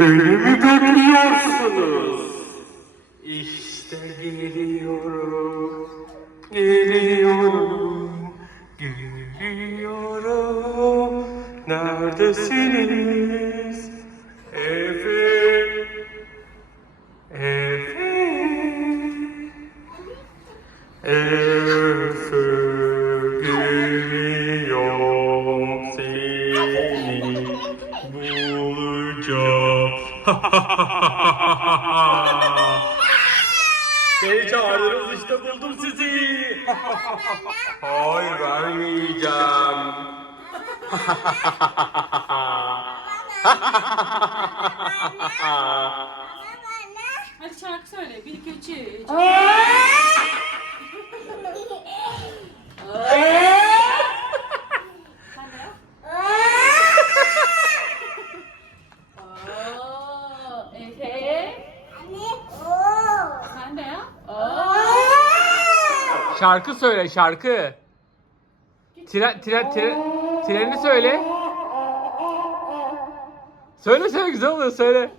Beni mi bekliyorsunuz? İşte geliyorum. Geliyorum. Geliyorum. Neredesiniz? Efe. Efe. Efe geliyorum Beni çağırdınız işte buldum sizi. Hayır vermeyeceğim. Hadi şarkı söyle. 1 2 3 3. Sen de yap. Oo, Efe. Sen de yap. Oo. Şarkı söyle şarkı. Tren, tren, tren, treni söyle. Söyle söyle güzel oluyor söyle.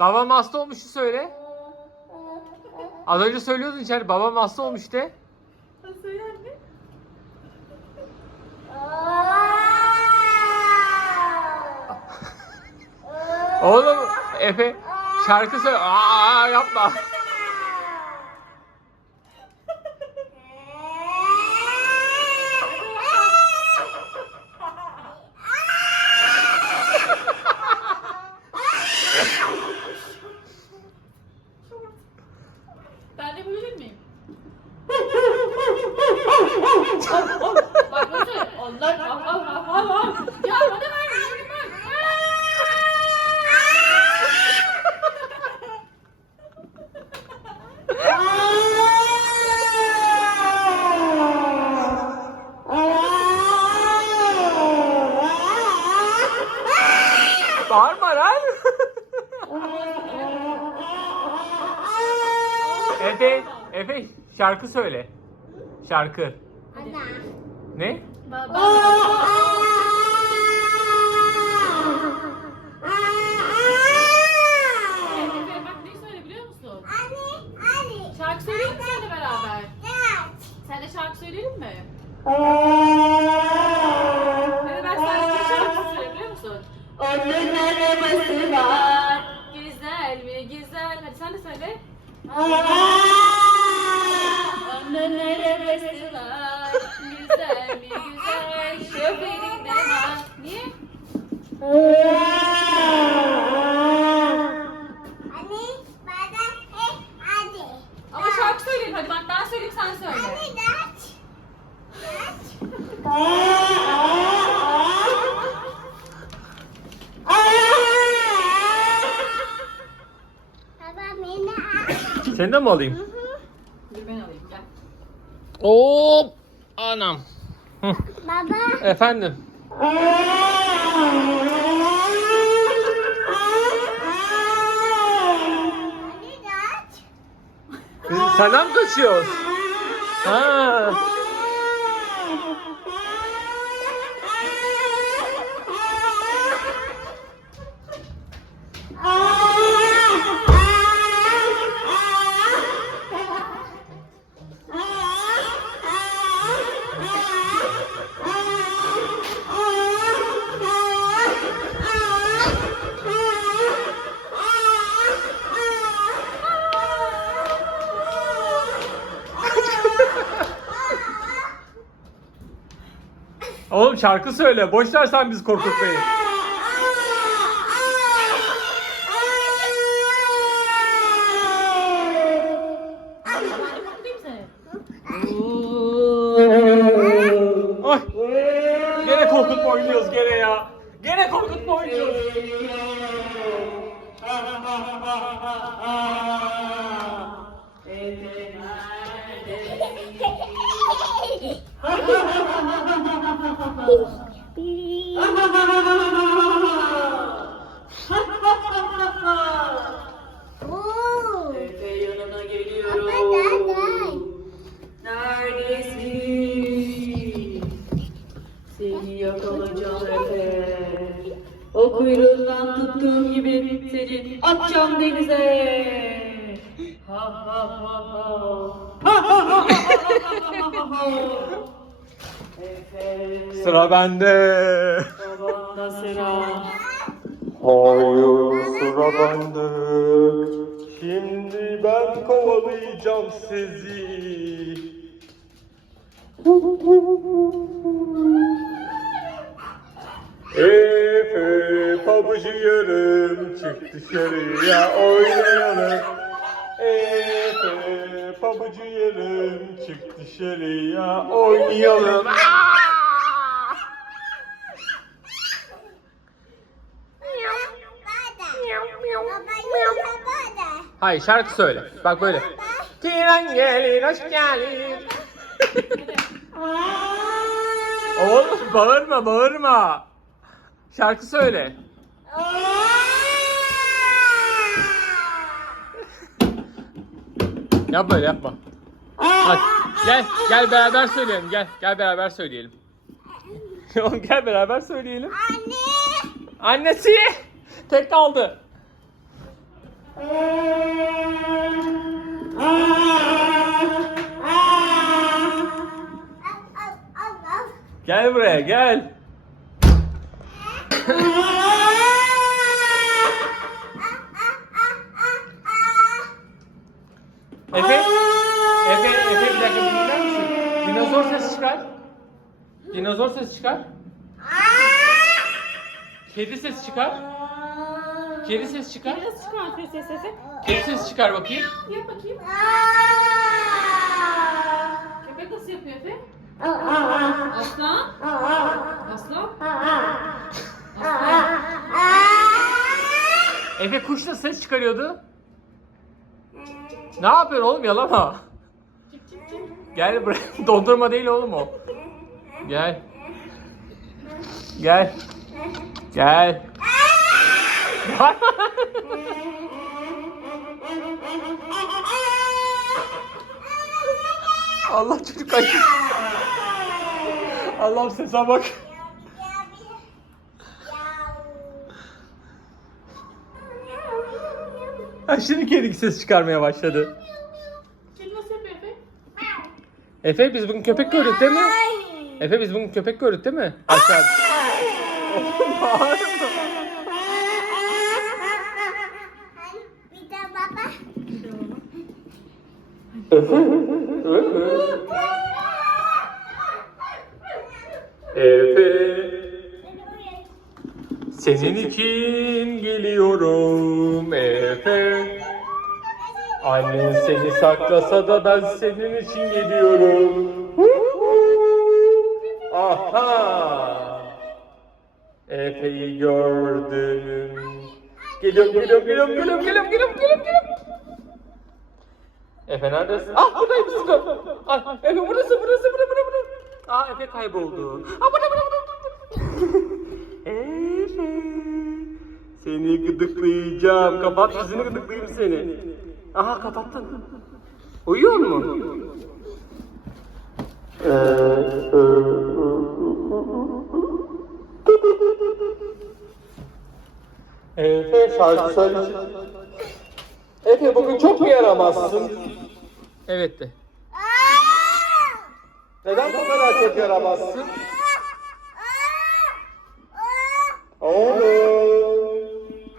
Babam hasta olmuştu söyle. Az önce söylüyordun içeri babam hasta olmuş de. söyle. Söyle anne. Oğlum Efe şarkı söyle. Aa yapma. Ben de yapabilir miyim? Bak nasıl? Onlar al al al al al. Ya bana ver. benim ver. Bağırma lan. Efe, Efe şarkı söyle. Şarkı. Ne? Baba. Güzel. Şoförü de var. Niye? Ama şarkı söyleyelim hadi bak ben söyleyeyim sen söyle. Seni de mi alayım? Dur ben alayım gel. Hop. Anam. Hı, Baba. Efendim. Senden mi kaçıyoruz? Ha. Oğlum şarkı söyle. Boş ver sen de korkutayım seni. Ay. Gene korkutma oynuyoruz gene ya. Gene korkutma oynuyoruz. O kuyruğundan tuttuğum gibi seni atacağım denize. Ha ha ha ha. Ha ha ha ha ha ha. Efe. Sıra bende. Hayır sıra bende. Şimdi ben kovalayacağım sizi. Efe pabucu yarım çık dışarıya oynayalım. Efe pabucu yarım çık dışarıya oynayalım. Hayır şarkı söyle. Bak böyle. Tren gelir, hoş geldin. Oğlum bağırma, bağırma. Şarkı söyle. Yap böyle yapma. Hadi gel gel beraber söyleyelim gel gel beraber söyleyelim. Oğlum gel beraber söyleyelim. Annesi tek kaldı. Gel buraya gel. Efe, Efe bir dakika bir dinler misin? Dinozor sesi çıkar. Dinozor sesi çıkar. Kedi sesi çıkar. Kedi sesi çıkar. Nasıl çıkartıyor ses sesi? Kedi sesi çıkar bakayım. Yap bakayım. Köpek nasıl yapıyor Efe? Aslan. Aslan. Aslan. Efe kuş da ses çıkarıyordu. Ne yapıyorsun oğlum yalama. Gel buraya. Dondurma değil oğlum o. Gel. Gel. Gel. Allah çocuk kaçtı. Allah'ım sese bak. Ha, şimdi kedi ses çıkarmaya başladı. Kedi nasıl yapıyor Efe? Efe biz bugün köpek gördük değil mi? Efe biz bugün köpek gördük değil mi? Aşağıda. Oğlum bağırma. Bir de baba. Efe senin için geliyorum Efe Annen seni saklasa da ben senin için geliyorum Aha! Efe'yi gördüm. Geliyorum geliyorum geliyorum geliyorum geliyorum geliyorum geliyorum Efe neredesin? Ah buradaymışsın Ah Efe buradasın buradasın burada burada burada Ah Efe kayboldu. Ah burada burada burada Efe Seni gıdıklayacağım. Kapat yüzünü gıdıklayayım seni. Aha kapattın. Uyuyor mu? Efe şarkı söyle. Efe bugün çok mu yaramazsın? Evet de. Neden bu kadar çok yaramazsın? Oğlum.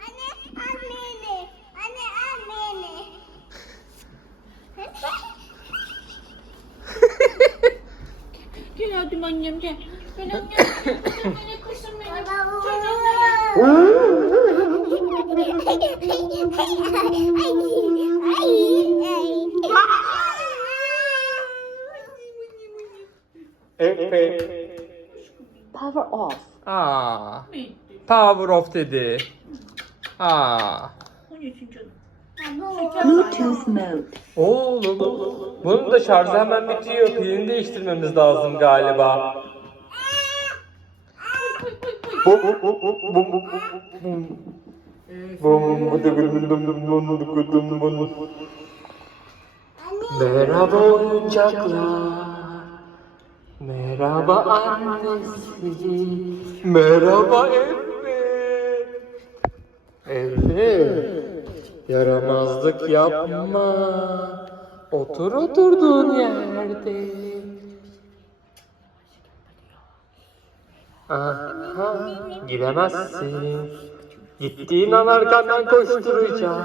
Anne, anneni. Anne, anneni. Gel hadi annem gel. Gel annem. Gel beni kızım benim. Canım Efe. Aa. Power off dedi. Aa. Bluetooth mode. Oğlum. Bunun da şarjı hemen bitiyor. Pilini değiştirmemiz lazım galiba. Bum bum bum bum bum bum bum. Merhaba oyuncaklar. Merhaba annesi. Merhaba Efe. Efe. Yaramazlık yapma. Otur oturduğun yerde. Aha, gidemezsin. Gittiğin an arkandan koşturacağım.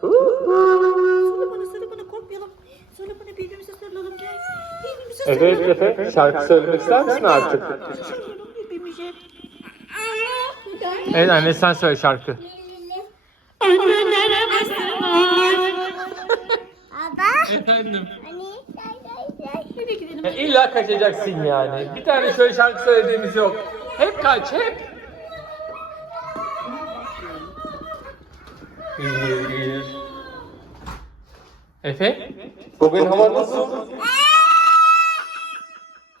Söyle bana söyle bana korkmayalım. Söyle bana birbirimize sarılalım gel. Birbirimize Evet Efe, şarkı söylemek ister misin artık? sarılalım birbirimize. Evet anne sen söyle şarkı. Efendim. Nereye gidelim? Ya illa kaçacaksın yani. Bir tane şöyle şarkı söylediğimiz yok. Hep kaç, hep. Efe? Bugün hava nasıl?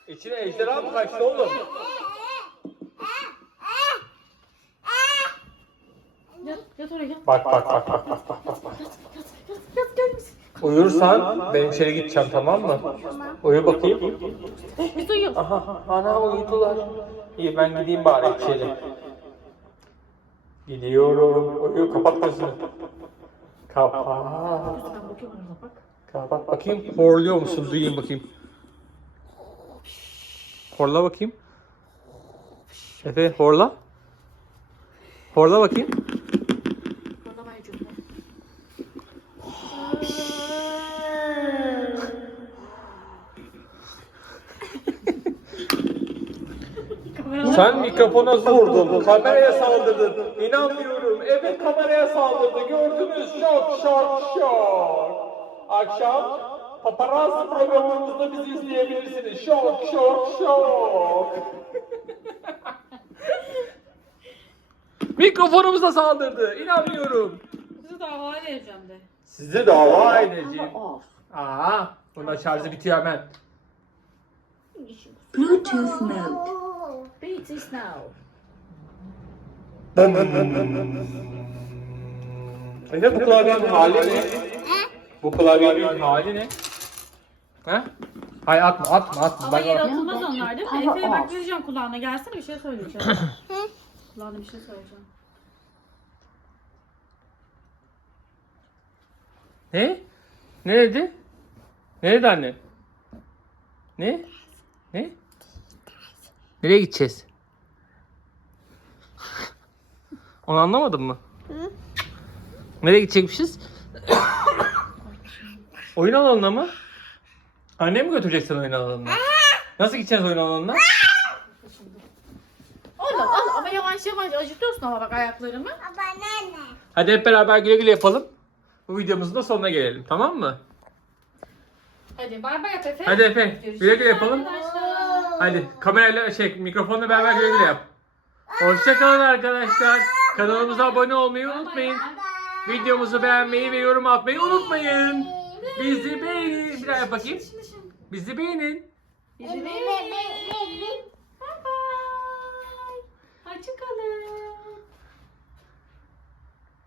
İçine ejderha mı kaçtı oğlum? Yat, yat oraya yat. Bak bak bak bak bak bak bak. bak. Yat gel misin? Uyursan ben içeri gideceğim tamam mı? Uyu bakayım. Biz uyuyoruz. Aha, ana uyudular. İyi ben gideyim bari içeri. Gidiyorum. Uyu kapat gözünü. Kapat. Bak. Kapat bakayım. Horluyor musun? Duyayım bakayım. Horla bakayım. Efe horla. Horla bakayım. Mikrofona vurdun. Kameraya saldırdın. İnanmıyorum. Evet kameraya saldırdı. Gördünüz. Şok şok şok. Akşam paparazzi programımızda bizi izleyebilirsiniz. Şok şok şok. Mikrofonumuza saldırdı. İnanmıyorum. Sizi dava edeceğim de. Sizi dava edeceğim. Of. Aa, bunun şarjı bitiyor hemen. Bluetooth mode. Beat is now. Efe bu klavyenin hali ne? Bu klavyenin hali ne? Ha? Hayır atma atma atma. Ama Bak, yere bak. atılmaz onlar değil mi? Efe'ye bak vereceğim kulağına. Gelsene bir şey söyleyeceğim. kulağına bir şey söyleyeceğim. Ne? Ne dedi? Ne dedi anne? Ne? Ne? Nereye gideceğiz? Onu anlamadın mı? Nereye gidecekmişiz? oyun alanına mı? Anne mi götüreceksin oyun alanına? Nasıl gideceğiz oyun alanına? Oğlum al ama yavaş yavaş acıtıyorsun ama bak ayaklarımı. Baba nene. Hadi hep beraber güle güle yapalım. Bu videomuzun da sonuna gelelim tamam mı? Hadi bay bay Efe. Hadi Efe güle güle yapalım. Hadi kamerayla şey mikrofonla beraber güle güle yap. Hoşçakalın arkadaşlar. Kanalımıza abone olmayı unutmayın. Videomuzu beğenmeyi ve yorum atmayı unutmayın. Bizi beğenin. Bir daha bakayım. Bizi beğenin. Bizi beğenin. Bye bye. Hoşçakalın.